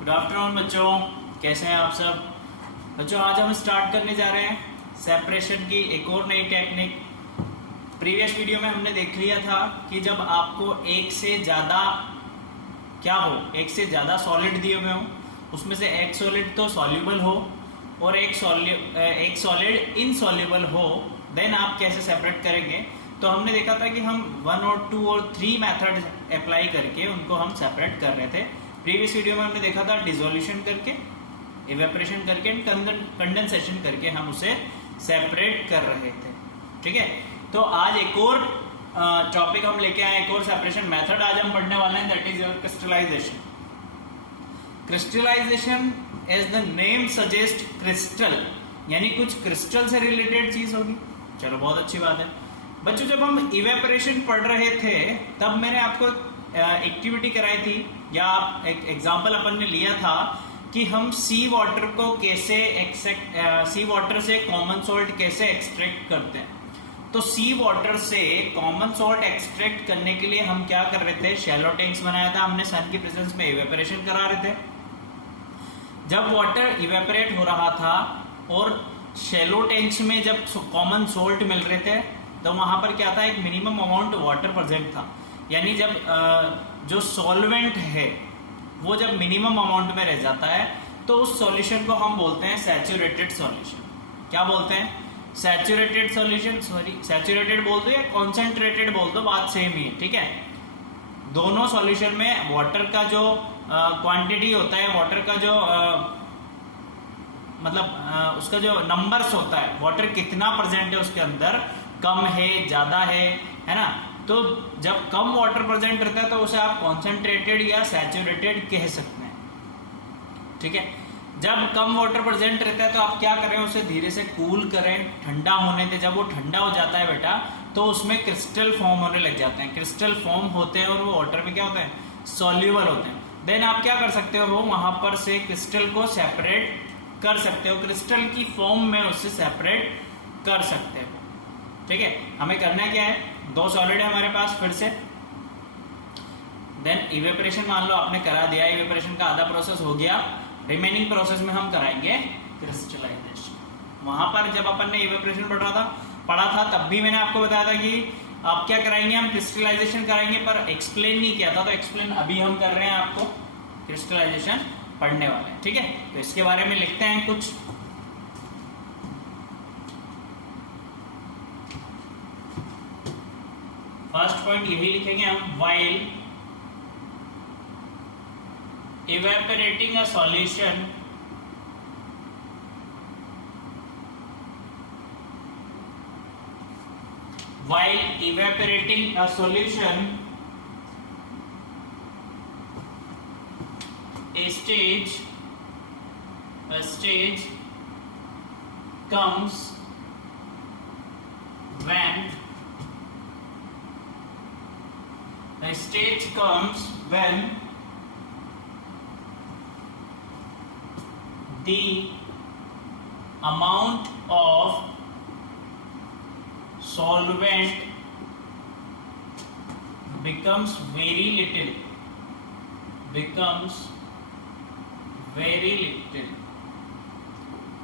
Good afternoon बच्चों, कैसे हैं आप सब। बच्चों आज हम स्टार्ट करने जा रहे हैं सेपरेशन की एक और नई टेक्निक। प्रीवियस वीडियो में हमने देख लिया था कि जब आपको एक से ज़्यादा एक से ज़्यादा सॉलिड दिए हुए हो, उसमें से एक सॉलिड तो सॉल्यूबल हो और एक सॉलिड इनसॉल्यूबल हो, देन आप कैसे सेपरेट करेंगे। तो हमने देखा था कि हम 1 और 2 और 3 मेथड अप्लाई करके उनको हम सेपरेट कर रहे थे। प्रीवियस वीडियो में हमने देखा था डिसोल्यूशन करके, इवेपोरेशन करके, कंडेंसेशन करके हम उसे सेपरेट कर रहे थे। ठीक है, तो आज एक और टॉपिक हम लेके आए, एक और सेपरेशन मेथड आज हम पढ़ने वाले हैं, that is your crystallization. Crystallization as the name suggest crystal, यानी कुछ क्रिस्टल से रिलेटेड चीज होगी। चलो बहुत अच्छी बात है बच्चों। जब हम इवेपोरेशन पढ़ रहे थे तब मैंने आपको एक्टिविटी कराई थी, या एक एग्जांपल अपन ने लिया था कि हम सी वाटर को कैसे सी वाटर से कॉमन सॉल्ट कैसे एक्सट्रैक्ट करते हैं। तो सी वाटर से कॉमन सॉल्ट एक्सट्रैक्ट करने के लिए हम क्या कर रहे थे, शैलो टैंक्स बनाया था हमने, सन की प्रेजेंस में इवेपोरेशन करा रहे थे। जब वाटर इवेपोरेट हो रहा था और शैलो टैंक्स में जब कॉमन सॉल्ट मिल रहे थे, तो वहां पर क्या था, एक मिनिमम अमाउंट वाटर प्रेजेंट था। यानी जब जो सॉल्वेंट है वो जब मिनिमम अमाउंट में रह जाता है तो उस सॉल्यूशन को हम बोलते हैं सैचुरेटेड सॉल्यूशन। क्या बोलते हैं? Saturated solution. सॉरी, सैचुरेटेड बोल दो या कॉन्सेंट्रेटेड बोल दो, बात सेम ही है। ठीक है, दोनों सॉल्यूशन में वाटर का जो क्वांटिटी होता है, वाटर का जो उसका जो नंबर्स होता है, वाटर कितना प्रेजेंट है उसके अंदर, कम है ज्यादा है ना। तो जब कम वाटर प्रेजेंट रहता है तो उसे आप कॉन्सेंट्रेटेड या सैचुरेटेड कह सकते हैं। ठीक है, जब कम वाटर प्रेजेंट रहता है तो आप क्या करें, उसे धीरे से कूल करें, ठंडा होने दें। जब वो ठंडा हो जाता है बेटा, तो उसमें क्रिस्टल फॉर्म होने लग जाते हैं। क्रिस्टल फॉर्म होते हैं और वो वाटर में क्या होते हैं, सॉल्यूबल होते हैं। देन आप क्या कर सकते हो, वहां पर से क्रिस्टल को सेपरेट कर सकते हो, क्रिस्टल की फॉर्म में उससे सेपरेट कर सकते हो। ठीक है, हमें करना क्या है, 2 सॉलिड है हमारे पास फिर से। देन इवेपोरेशन मान लो आपने करा दिया, इवेपोरेशन का आधा प्रोसेस हो गया, रिमेनिंग प्रोसेस में हम कराएंगे क्रिस्टलाइजेशन। वहां पर जब अपन ने इवेपोरेशन पढ़ा था तब भी मैंने आपको बताया था कि आप क्या कराएंगे, हम क्रिस्टलाइजेशन कराएंगे, पर एक्सप्लेन नहीं किया था। तो एक्सप्लेन अभी हम कर रहे हैं, आपको क्रिस्टलाइजेशन पढ़ने वाले हैं। ठीक है, तो इसके बारे में लिखते हैं कुछ। फर्स्ट पॉइंट यही लिखेंगे हम, while evaporating a solution a stage comes when the amount of solvent becomes very little,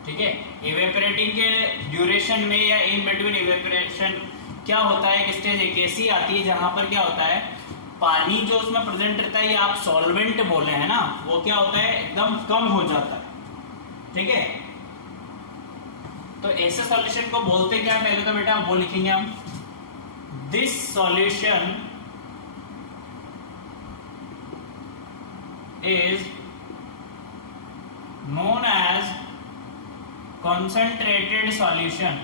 ठीक है। इवेपोरेटिंग के ड्यूरेशन में या इन बिटवीन इवेपोरेशन क्या होता है, एक स्टेज एक ऐसी आती है जहां पर क्या होता है, पानी जो उसमें प्रेजेंट रहता है, ये आप सॉल्वेंट बोले हैं ना, वो क्या होता है, एकदम कम हो जाता है। ठीक है, तो ऐसे सॉल्यूशन को बोलते क्या, पहले तो बेटा वो लिखेंगे हम, this solution is known as concentrated solution,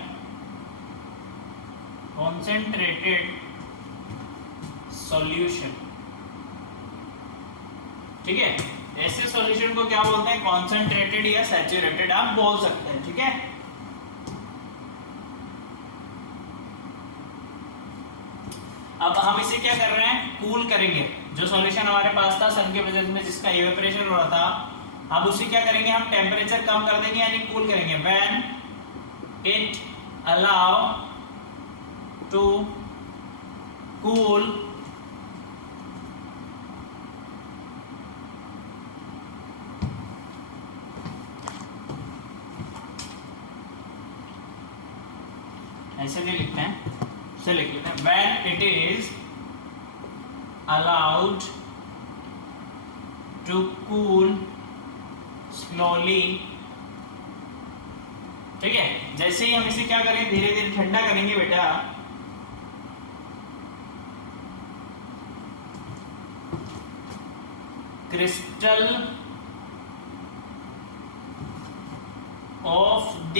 ठीक है। ऐसे सॉल्यूशन को क्या बोलते हैं, कॉन्सेंट्रेटेड या सैचुरेटेड आप बोल सकते हैं। ठीक है, अब हम इसे क्या कर रहे हैं, कूल करेंगे। जो सॉल्यूशन हमारे पास था सन के प्रेजेंस में, जिसका इवेपोरेशन हो रहा था, अब उसे क्या करेंगे, हम टेम्परेचर कम कर देंगे, यानी कूल करेंगे। When it allow to cool ऐसे नहीं लिखते हैं, से लिख लेते हैं when it is allowed to cool slowly. ठीक है, जैसे ही हम इसे क्या करेंगे, धीरे धीरे ठंडा करेंगे बेटा, crystal of the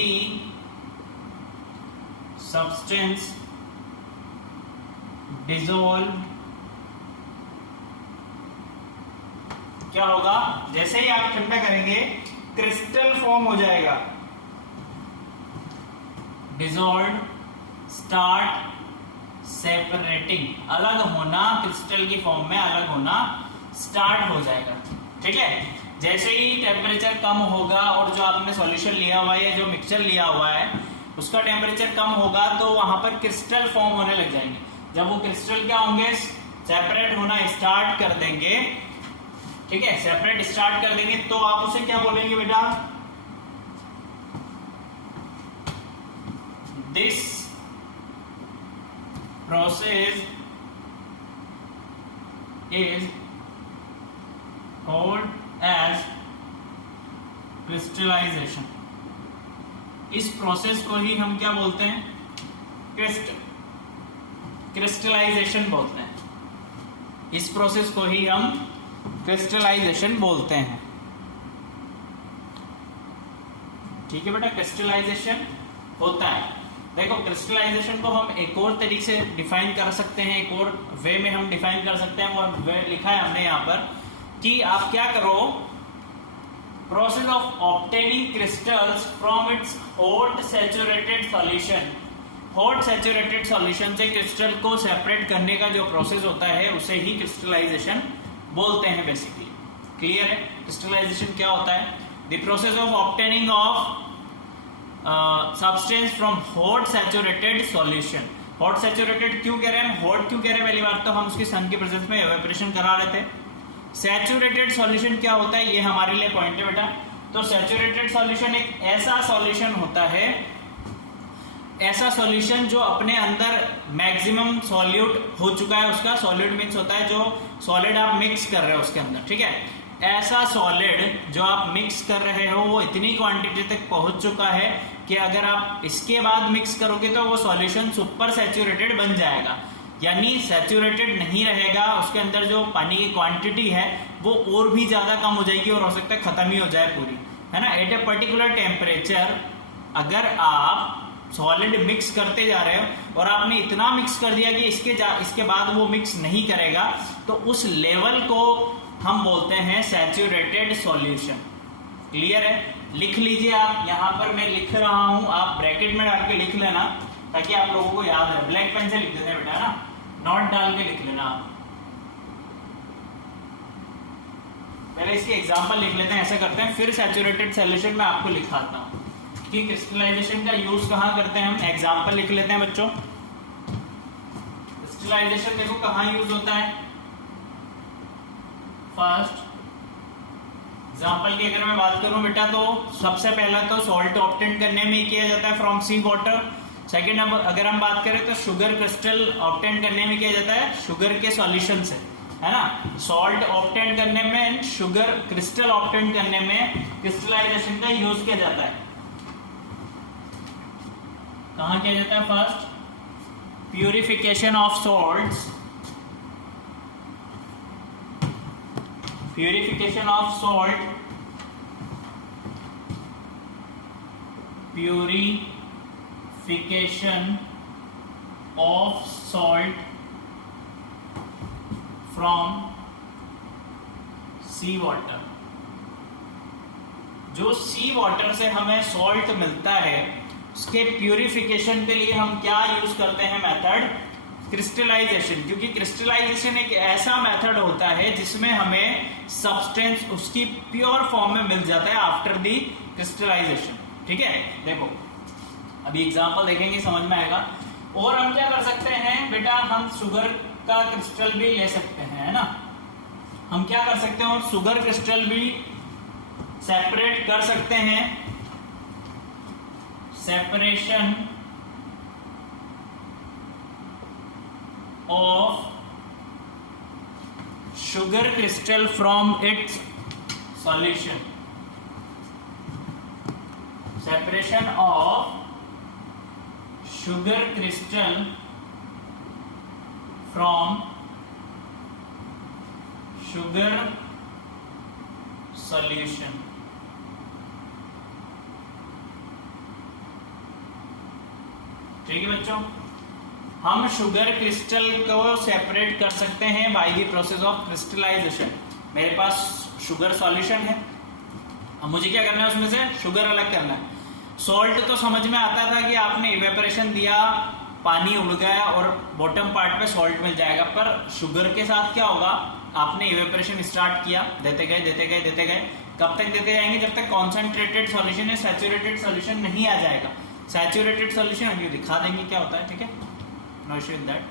substance dissolve, क्या होगा, जैसे ही आप ठंडा करेंगे क्रिस्टल फॉर्म हो जाएगा, डिसॉल्व, स्टार्ट सेपरेटिंग, अलग होना, क्रिस्टल की फॉर्म में अलग होना स्टार्ट हो जाएगा। ठीक है, जैसे ही टेम्परेचर कम होगा और जो आपने सॉल्यूशन लिया हुआ है, जो मिक्सचर लिया हुआ है, उसका टेम्परेचर कम होगा तो वहां पर क्रिस्टल फॉर्म होने लग जाएंगे। जब वो क्रिस्टल क्या होंगे, सेपरेट होना स्टार्ट कर देंगे। ठीक है, सेपरेट स्टार्ट कर देंगे तो आप उसे क्या बोलेंगे बेटा, this process is called as crystallization. इस प्रोसेस को ही हम क्या बोलते हैं, क्रिस्टलाइजेशन बोलते हैं। इस प्रोसेस को ही हम क्रिस्टलाइजेशन बोलते हैं। ठीक है बेटा, क्रिस्टलाइजेशन होता है। देखो, क्रिस्टलाइजेशन को हम एक और तरीके से डिफाइन कर सकते हैं, एक और वे में हम डिफाइन कर सकते हैं, वो वे लिखा है हमने यहाँ पर कि आप क्या करो, process of obtaining crystals from its hot saturated solution. Hot saturated solution से क्रिस्टल को सेपरेट करने का जो प्रोसेस होता है उसे ही क्रिस्टलाइजेशन बोलते हैं बेसिकली। क्लियर है? क्रिस्टलाइजेशन क्या होता है, the process of obtaining of substance from hot saturated solution. Hot saturated क्यों कह रहे हैं, हॉट क्यों कह रहे हैं, पहली बात तो हम उसकी सन की प्रेजेंस में एवेपोरेशन करा रहे थे। सैचुरेटेड सॉल्यूशन क्या होता है, ये हमारे लिए पॉइंट है बेटा। तो सैचुरेटेड सॉल्यूशन एक ऐसा सॉल्यूशन होता है, ऐसा सॉल्यूशन जो अपने अंदर मैक्सिमम सॉल्यूट हो चुका है, उसका सॉलिड मिक्स होता है, जो सॉलिड आप मिक्स कर रहे हो उसके अंदर। ठीक है, ऐसा सॉलिड जो आप मिक्स कर रहे हो वो इतनी क्वांटिटी तक पहुंच चुका है कि अगर आप इसके बाद मिक्स करोगे तो वो सॉल्यूशन सुपर सैचुरेटेड बन जाएगा, यानी सैचुरेटेड नहीं रहेगा, उसके अंदर जो पानी की क्वांटिटी है वो और भी ज्यादा कम हो जाएगी और हो सकता है खत्म ही हो जाए पूरी, है ना। एट ए पर्टिकुलर टेम्परेचर अगर आप सॉलिड मिक्स करते जा रहे हो और आपने इतना मिक्स कर दिया कि इसके बाद वो मिक्स नहीं करेगा, तो उस लेवल को हम बोलते हैं सैचुरेटेड सॉल्यूशन। क्लियर है? लिख लीजिए आप, यहां पर मैं लिख रहा हूं, आप ब्रैकेट में डाल के लिख लेना ताकि आप लोगों को याद रहे। ब्लैक पेन से लिख देते हैं बेटा, ना नोट डाल के लिख लेना आप। पहले इसके एग्जांपल लिख लेते हैं, ऐसा करते हैं, फिर सैचुरेटेड सॉल्यूशन में आपको लिखाता हूं कि क्रिस्टलाइजेशन का यूज कहां करते हैं हम। एग्जांपल लिख लेते हैं बच्चों। क्रिस्टलाइजेशन देखो कहां यूज होता है। फर्स्ट एग्जांपल की अगर मैं बात करूं बेटा, तो सबसे पहला तो सॉल्ट ऑब्टेन करने में किया जाता है फ्रॉम सी वाटर। सेकेंड, अगर हम बात करें तो शुगर क्रिस्टल ऑब्टेन करने में किया जाता है शुगर के सॉल्यूशन से, है ना। सॉल्ट ऑब्टेन करने में, शुगर क्रिस्टल ऑब्टेन करने में क्रिस्टलाइजेशन का यूज किया जाता है। कहां किया जाता है? First, purification of salts, purification of salt, purification of salt from sea water. जो सी वाटर से हमें सॉल्ट मिलता है उसके प्यूरिफिकेशन के लिए हम क्या यूज करते हैं मेथड? क्रिस्टलाइजेशन। क्योंकि क्रिस्टलाइजेशन एक ऐसा मेथड होता है जिसमें हमें सब्सटेंस उसकी प्योर फॉर्म में मिल जाता है आफ्टर दी क्रिस्टलाइजेशन। ठीक है, देखो अभी एग्जांपल देखेंगे समझ में आएगा। और हम क्या कर सकते हैं बेटा, हम शुगर का क्रिस्टल भी ले सकते हैं, है ना। हम क्या कर सकते हैं, और शुगर क्रिस्टल भी सेपरेट कर सकते हैं। Separation of sugar crystal from its solution. Separation of sugar crystal from sugar solution. ठीक है बच्चों, हम शुगर क्रिस्टल को सेपरेट कर सकते हैं by the process of crystallization. मेरे पास शुगर सॉल्यूशन है, अब मुझे क्या करना है, उसमें से शुगर अलग करना है। सॉल्ट तो समझ में आता था कि आपने इवेपोरेशन दिया, पानी उड़ गया और बॉटम पार्ट पे सॉल्ट मिल जाएगा, पर शुगर के साथ क्या होगा, आपने इवेपोरेशन स्टार्ट किया, देते गए देते गए देते गए, कब तक देते जाएंगे, जब तक कॉन्सेंट्रेटेड सॉल्यूशन या सैचुरेटेड सॉल्यूशन नहीं आ जाएगा। सैचुरेटेड सॉल्यूशन अभी दिखा देंगे क्या होता है, ठीक है, नो इश्यू विद दैट।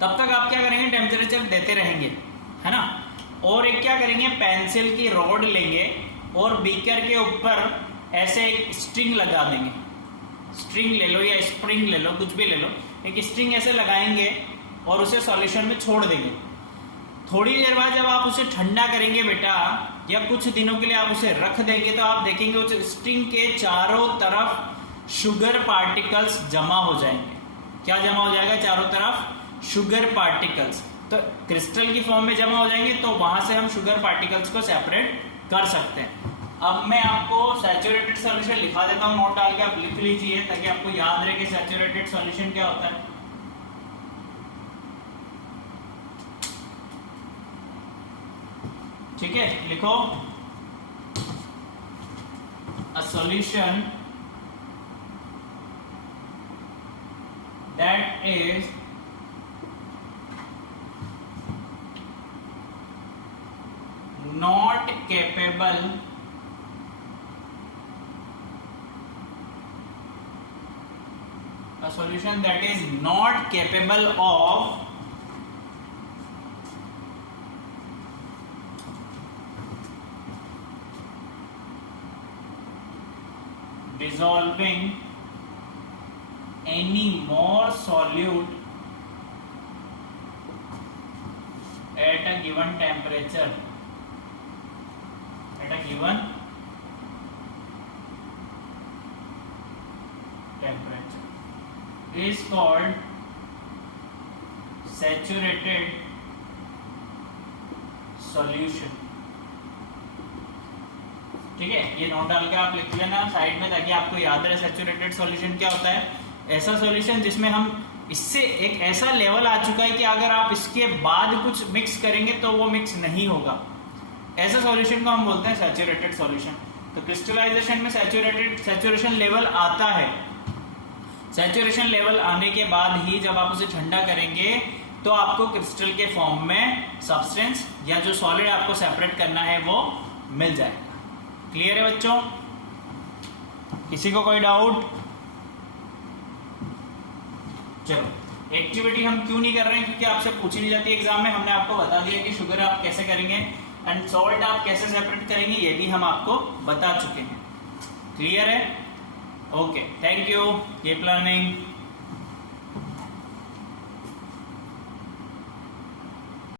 तब तक आप क्या करेंगे, टेम्परेचर देते रहेंगे, है ना। और एक क्या करेंगे, पेंसिल की रॉड लेंगे और बीकर के ऊपर ऐसे एक स्ट्रिंग लगा देंगे। स्ट्रिंग ले लो या स्प्रिंग ले लो, कुछ भी ले लो, एक स्ट्रिंग ऐसे लगाएंगे और उसे सॉल्यूशन में छोड़ देंगे। थोड़ी देर बाद जब आप उसे ठंडा करेंगे बेटा, या कुछ दिनों के लिए आप उसे रख देंगे, तो आप देखेंगे उस स्ट्रिंग के चारों तरफ शुगर पार्टिकल्स जमा हो जाएंगे। क्या जमा हो जाएगा, चारों तरफ शुगर पार्टिकल्स, तो क्रिस्टल की फॉर्म में जमा हो जाएंगे, तो वहां से हम शुगर पार्टिकल्स को सेपरेट कर सकते हैं। अब मैं आपको सैचुरेटेड सॉल्यूशन लिखा देता हूँ, नोट डाल के आप लिख लीजिए ताकि आपको याद रहे कि सैचुरेटेड सॉल्यूशन क्या होता है। ठीक है, लिखो, a solution that is not capable a solution that is not capable of dissolving any more solute at a given temperature, at a given temperature is called saturated solution। ठीक है, ये note डाल के आप लिख लेना साइड में ताकि आपको याद रहे सैचुरेटेड सॉल्यूशन क्या होता है। ऐसा सॉल्यूशन जिसमें हम इससे एक ऐसा लेवल आ चुका है कि अगर आप इसके बाद कुछ मिक्स करेंगे तो वो मिक्स नहीं होगा, ऐसा सॉल्यूशन को हम बोलते हैं सैचुरेटेड सॉल्यूशन। तो क्रिस्टलाइजेशन में सैचुरेशन लेवल आता है। सैचुरेशन लेवल आने के बाद ही जब आप उसे ठंडा करेंगे तो आपको क्रिस्टल के फॉर्म में सब्सटेंस या जो सॉलिड आपको सेपरेट करना है वो मिल जाएगा। क्लियर है बच्चों, किसी को कोई डाउट? चलो, एक्टिविटी हम क्यों नहीं कर रहे हैं, क्योंकि आपसे पूछी नहीं जाती एग्जाम में। हमने आपको बता दिया कि शुगर आप कैसे करेंगे एंड सॉल्ट आप कैसे सेपरेट करेंगे, ये भी हम आपको बता चुके हैं। क्लियर है? Okay, thank you, keep learning.